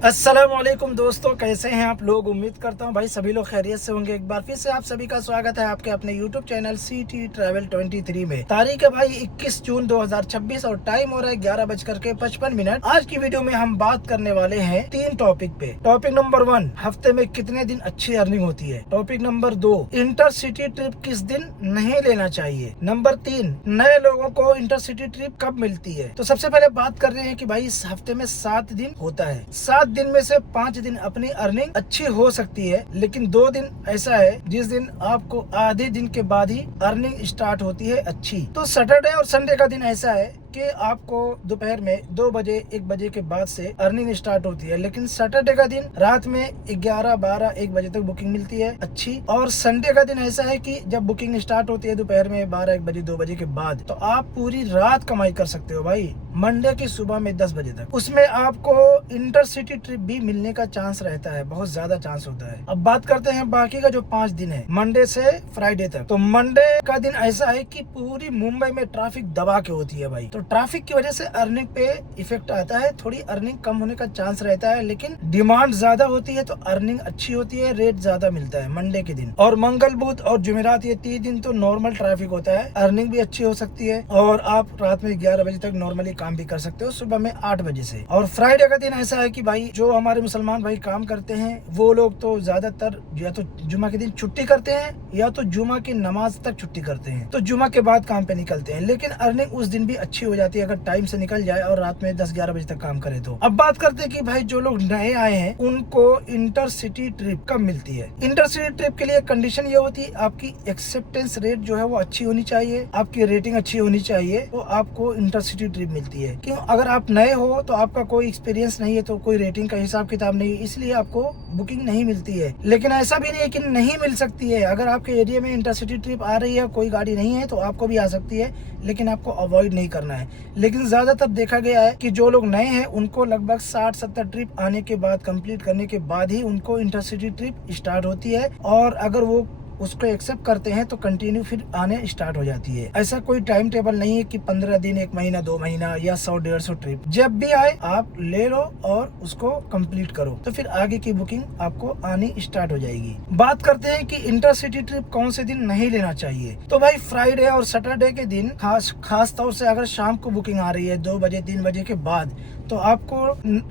अस्सलामुअलैकुम दोस्तों, कैसे हैं आप लोग। उम्मीद करता हूं भाई सभी लोग खैरियत से होंगे। एक बार फिर से आप सभी का स्वागत है आपके अपने YouTube चैनल सिटी ट्रैवल 23 में। तारीख है भाई 21 जून 2026 और टाइम हो रहा है 11:55। आज की वीडियो में हम बात करने वाले हैं 3 टॉपिक पे। टॉपिक नंबर 1, हफ्ते में कितने दिन अच्छी अर्निंग होती है। टॉपिक नंबर 2, इंटरसिटी ट्रिप किस दिन नहीं लेना चाहिए। नंबर 3, नए लोगों को इंटरसिटी ट्रिप कब मिलती है। तो सबसे पहले बात कर रहे हैं कि भाई इस हफ्ते में 7 दिन होता है। 7 दिन में से 5 दिन अपनी अर्निंग अच्छी हो सकती है, लेकिन 2 दिन ऐसा है जिस दिन आपको आधे दिन के बाद ही अर्निंग स्टार्ट होती है अच्छी। तो सैटरडे और संडे का दिन ऐसा है कि आपको दोपहर में 2 बजे 1 बजे के बाद से अर्निंग स्टार्ट होती है, लेकिन सैटरडे का दिन रात में 11, 12, 1 बजे तक बुकिंग मिलती है अच्छी। और संडे का दिन ऐसा है कि जब बुकिंग स्टार्ट होती है दोपहर में 12, 1 बजे 2 बजे के बाद, तो आप पूरी रात कमाई कर सकते हो भाई, मंडे की सुबह में 10 बजे तक। उसमें आपको इंटरसिटी ट्रिप भी मिलने का चांस रहता है, बहुत ज्यादा चांस होता है। अब बात करते हैं बाकी का जो 5 दिन है, मंडे से फ्राइडे तक। तो मंडे का दिन ऐसा है कि पूरी मुंबई में ट्रैफिक दबा के होती है भाई, तो ट्रैफिक की वजह से अर्निंग पे इफेक्ट आता है, थोड़ी अर्निंग कम होने का चांस रहता है, लेकिन डिमांड ज्यादा होती है तो अर्निंग अच्छी होती है, रेट ज्यादा मिलता है मंडे के दिन। और मंगल, बुध और जुमेरात, ये 3 दिन तो नॉर्मल ट्रैफिक होता है, अर्निंग भी अच्छी हो सकती है और आप रात में 11 बजे तक नॉर्मली काम भी कर सकते हो, सुबह में 8 बजे से। और फ्राइडे का दिन ऐसा है कि भाई जो हमारे मुसलमान भाई काम करते हैं वो लोग तो ज्यादातर या तो जुमा के दिन छुट्टी करते हैं या तो जुमा की नमाज तक छुट्टी करते हैं, तो जुमा के बाद काम पे निकलते हैं, लेकिन अर्निंग उस दिन भी अच्छी हो जाती है अगर टाइम से निकल जाए और रात में 10-11 बजे तक काम करे तो। अब बात करते हैं कि भाई जो लोग नए आए हैं उनको इंटरसिटी ट्रिप कब मिलती है। इंटरसिटी ट्रिप के लिए कंडीशन ये होती है, आपकी एक्सेप्टेंस रेट जो है वो अच्छी होनी चाहिए, आपकी रेटिंग अच्छी होनी चाहिए, तो आपको इंटरसिटी ट्रिप मिलती है। क्यों, अगर आप नए हो तो आपका कोई एक्सपीरियंस नहीं है, तो कोई रेटिंग का हिसाब किताब नहीं है, इसलिए आपको बुकिंग नहीं मिलती है। लेकिन ऐसा भी नहीं है कि नहीं मिल सकती है, अगर आपके एरिया में इंटरसिटी ट्रिप आ रही है, कोई गाड़ी नहीं है तो आपको भी आ सकती है, लेकिन आपको अवॉइड नहीं करना है। लेकिन ज्यादातर देखा गया है कि जो लोग नए हैं उनको लगभग 60-70 ट्रिप आने के बाद, कंप्लीट करने के बाद ही उनको इंटरसिटी ट्रिप स्टार्ट होती है, और अगर वो उसको एक्सेप्ट करते हैं तो कंटिन्यू फिर आने स्टार्ट हो जाती है। ऐसा कोई टाइम टेबल नहीं है कि 15 दिन, 1 महीना, 2 महीना या 100-150 ट्रिप, जब भी आए आप ले लो और उसको कंप्लीट करो, तो फिर आगे की बुकिंग आपको आनी स्टार्ट हो जाएगी। बात करते हैं कि इंटरसिटी ट्रिप कौन से दिन नहीं लेना चाहिए। तो भाई फ्राइडे और सैटरडे के दिन खास तौर से अगर शाम को बुकिंग आ रही है 2 बजे 3 बजे के बाद, तो आपको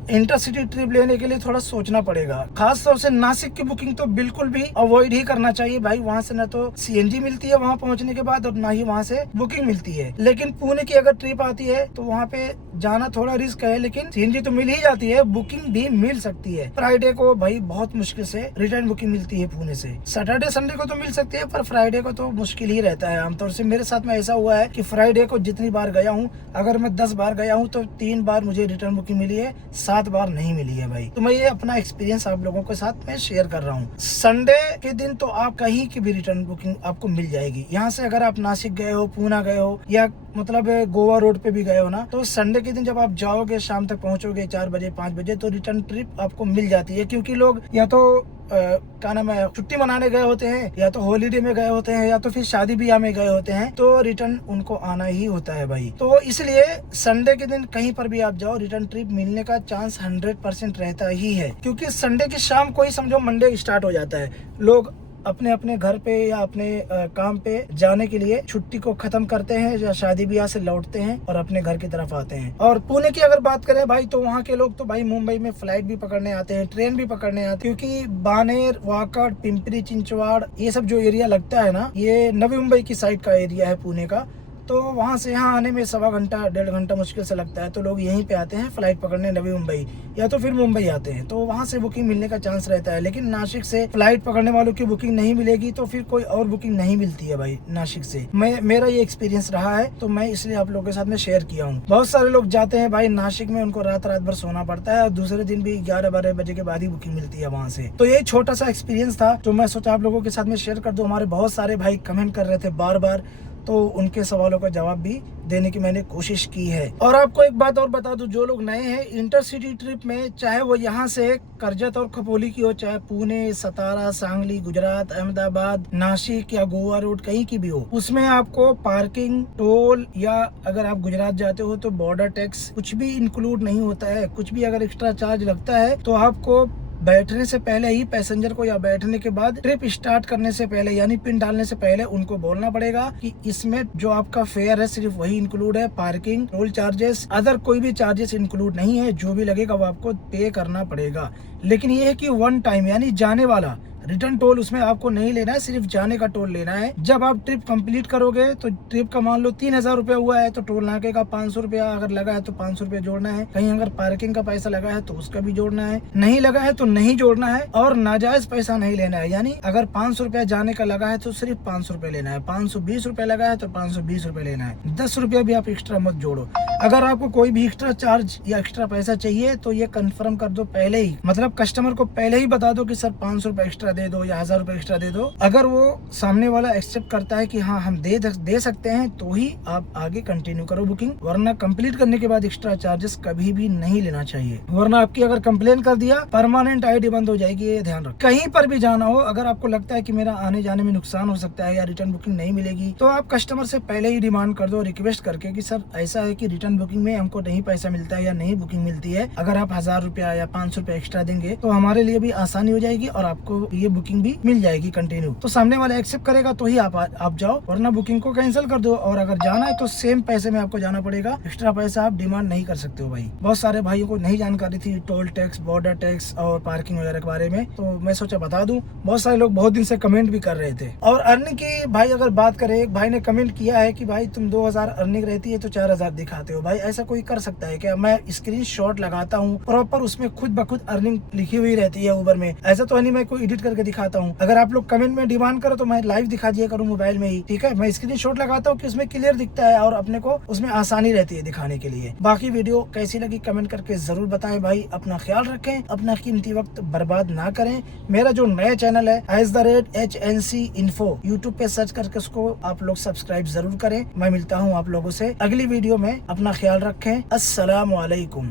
इंटरसिटी ट्रिप लेने के लिए थोड़ा सोचना पड़ेगा। खास तौर से नासिक की बुकिंग तो बिल्कुल भी अवॉइड ही करना चाहिए भाई, वहाँ से न तो सीएनजी मिलती है वहाँ पहुँचने के बाद और ना ही वहाँ से बुकिंग मिलती है। लेकिन पुणे की अगर ट्रिप आती है तो वहाँ पे जाना थोड़ा रिस्क है, लेकिन सीएनजी तो मिल ही जाती है, बुकिंग भी मिल सकती है। फ्राइडे को भाई बहुत मुश्किल से रिटर्न बुकिंग मिलती है पुणे से। सैटरडे संडे को तो मिल सकती है, पर फ्राइडे को तो मुश्किल ही रहता है आमतौर से। मेरे साथ में ऐसा हुआ है कि फ्राइडे को जितनी बार गया हूँ, अगर मैं 10 बार गया हूँ तो 3 बार मुझे रिटर्न बुकिंग मिली है, 7 बार नहीं मिली है भाई। तो मैं ये अपना एक्सपीरियंस आप लोगों के साथ में शेयर कर रहा हूँ। संडे के दिन तो आप कहीं की भी रिटर्न बुकिंग आपको मिल जाएगी। यहाँ से अगर आप नासिक गए हो, पूना गए हो या मतलब गोवा रोड पे भी गए हो ना, तो संडे के दिन जब आप जाओगे, शाम तक पहुंचोगे 4 बजे 5 बजे, तो रिटर्न ट्रिप आपको मिल जाती है। क्योंकि लोग या तो क्या नाम है, छुट्टी मनाने गए होते हैं, या तो हॉलीडे में गए होते हैं, या तो फिर शादी ब्याह में गए होते हैं, तो रिटर्न उनको आना ही होता है भाई। तो इसलिए संडे के दिन कहीं पर भी आप जाओ, रिटर्न ट्रिप मिलने का चांस 100% रहता ही है। क्योंकि संडे की शाम को ही समझो मंडे स्टार्ट हो जाता है, लोग अपने अपने घर पे या अपने काम पे जाने के लिए छुट्टी को खत्म करते हैं या शादी ब्याह से लौटते हैं और अपने घर की तरफ आते हैं। और पुणे की अगर बात करें भाई, तो वहाँ के लोग तो भाई मुंबई में फ्लाइट भी पकड़ने आते हैं, ट्रेन भी पकड़ने आते हैं, क्योंकि बानेर, वाकड, पिंपरी चिंचवाड़, ये सब जो एरिया लगता है ना, ये नवी मुंबई की साइड का एरिया है पुणे का, तो वहाँ से यहाँ आने में 1.25 घंटा 1.5 घंटा मुश्किल से लगता है। तो लोग यहीं पे आते हैं फ्लाइट पकड़ने नवी मुंबई, या तो फिर मुंबई आते हैं, तो वहाँ से बुकिंग मिलने का चांस रहता है। लेकिन नासिक से फ्लाइट पकड़ने वालों की बुकिंग नहीं मिलेगी, तो फिर कोई और बुकिंग नहीं मिलती है भाई नासिक से। मेरा ये एक्सपीरियंस रहा है, तो मैं इसलिए आप लोगों के साथ में शेयर किया हूँ। बहुत सारे लोग जाते हैं भाई नासिक में, उनको रात रात भर सोना पड़ता है और दूसरे दिन भी 11-12 बजे के बाद ही बुकिंग मिलती है वहाँ से। तो ये छोटा सा एक्सपीरियंस था जो मैं सोचा आप लोगों के साथ में शेयर कर दूं। हमारे बहुत सारे भाई कमेंट कर रहे थे बार बार, तो उनके सवालों का जवाब भी देने की मैंने कोशिश की है। और आपको एक बात और बता दूं, जो लोग नए हैं इंटरसिटी ट्रिप में, चाहे वो यहाँ से कर्जत और खपोली की हो, चाहे पुणे, सतारा, सांगली, गुजरात, अहमदाबाद, नासिक या गोवा रोड कहीं की भी हो, उसमें आपको पार्किंग, टोल या अगर आप गुजरात जाते हो तो बॉर्डर टैक्स कुछ भी इंक्लूड नहीं होता है। कुछ भी अगर एक्स्ट्रा चार्ज लगता है तो आपको बैठने से पहले ही पैसेंजर को या बैठने के बाद ट्रिप स्टार्ट करने से पहले यानी पिन डालने से पहले उनको बोलना पड़ेगा कि इसमें जो आपका फेयर है सिर्फ वही इंक्लूड है, पार्किंग, टोल चार्जेस, अदर कोई भी चार्जेस इंक्लूड नहीं है। जो भी लगेगा वो आपको पे करना पड़ेगा। लेकिन ये है कि वन टाइम यानी जाने वाला, रिटर्न टोल उसमें आपको नहीं लेना है, सिर्फ जाने का टोल लेना है। जब आप ट्रिप कंप्लीट करोगे तो ट्रिप का मान लो 3000 रुपया हुआ है तो टोल नाके का 500 रुपया अगर लगा है तो 500 रुपया जोड़ना है। कहीं अगर पार्किंग का पैसा लगा है तो उसका भी जोड़ना है, नहीं लगा है तो नहीं जोड़ना है। और नाजायज पैसा नहीं लेना है, यानी अगर 500 रुपया जाने का लगा है तो सिर्फ 500 रुपया लेना है, 520 रुपया लगा है तो 520 रुपया लेना है। 10 रुपया भी आप एक्स्ट्रा मत जोड़ो। अगर आपको कोई भी एक्स्ट्रा चार्ज या एक्स्ट्रा पैसा चाहिए तो ये कंफर्म कर दो पहले ही, मतलब कस्टमर को पहले ही बता दो कि सर 500 रुपया एक्स्ट्रा दे दो या 1000 रुपया एक्स्ट्रा दे दो। अगर वो सामने वाला एक्सेप्ट करता है कि हाँ हम दे सकते हैं तो ही आप आगे कंटिन्यू करो बुकिंग, वरना कंप्लीट करने के बाद एक्स्ट्रा चार्जेस कभी भी नहीं लेना चाहिए। वरना आपकी अगर कंप्लेन कर दिया परमानेंट आईडी बंद हो जाएगी, ये ध्यान रखो। कहीं पर भी जाना हो, अगर आपको लगता है कि मेरा आने जाने में नुकसान हो सकता है या रिटर्न बुकिंग नहीं मिलेगी तो आप कस्टमर से पहले ही डिमांड कर दो, रिक्वेस्ट करके कि सर ऐसा है कि रिटर्न बुकिंग में हमको नहीं पैसा मिलता है या नहीं बुकिंग मिलती है, अगर आप 1000 रुपया या 500 रुपया एक्स्ट्रा देंगे तो हमारे लिए भी आसानी हो जाएगी और आपको ये बुकिंग भी मिल जाएगी कंटिन्यू। तो सामने वाला एक्सेप्ट करेगा तो ही आप जाओ, वरना बुकिंग को कैंसिल कर दो। और अगर जाना है तो सेम पैसे में आपको जाना पड़ेगा, एक्स्ट्रा पैसा आप डिमांड नहीं कर सकते हो भाई। बहुत सारे भाइयों को नहीं जानकारी थी टोल टैक्स, बॉर्डर टैक्स और पार्किंग वगैरह के बारे में, तो मैं सोचा बता दूं। बहुत सारे लोग बहुत दिन से कमेंट भी कर रहे थे। और अर्निंग की भाई अगर बात करें, एक भाई ने कमेंट किया है कि भाई तुम 2000 अर्निंग रहती है तो 4000 दिखाते हो। भाई ऐसा कोई कर सकता है क्या? मैं स्क्रीन शॉट लगाता हूँ प्रॉपर, उसमें खुद ब खुद अर्निंग लिखी हुई रहती है ऊबर में। ऐसा तो नहीं मैं कोई एडिट करके दिखाता हूँ। अगर आप लोग कमेंट में डिमांड करो तो मैं लाइव दिखा दिया करूँ मोबाइल में ही, ठीक है। मैं स्क्रीन शॉट लगाता हूँ कि उसमें क्लियर दिखता है और अपने को उसमें आसानी रहती है दिखाने के लिए। बाकी वीडियो कैसी लगी कमेंट करके जरूर बताएं भाई। अपना ख्याल रखें, अपना कीमती वक्त बर्बाद ना करें। मेरा जो नया चैनल है @HNC Info यूट्यूब पे सर्च करके उसको आप लोग सब्सक्राइब जरूर करें। मैं मिलता हूँ आप लोगों से अगली वीडियो में। अपना ख्याल रखें। अस्सलाम वालेकुम।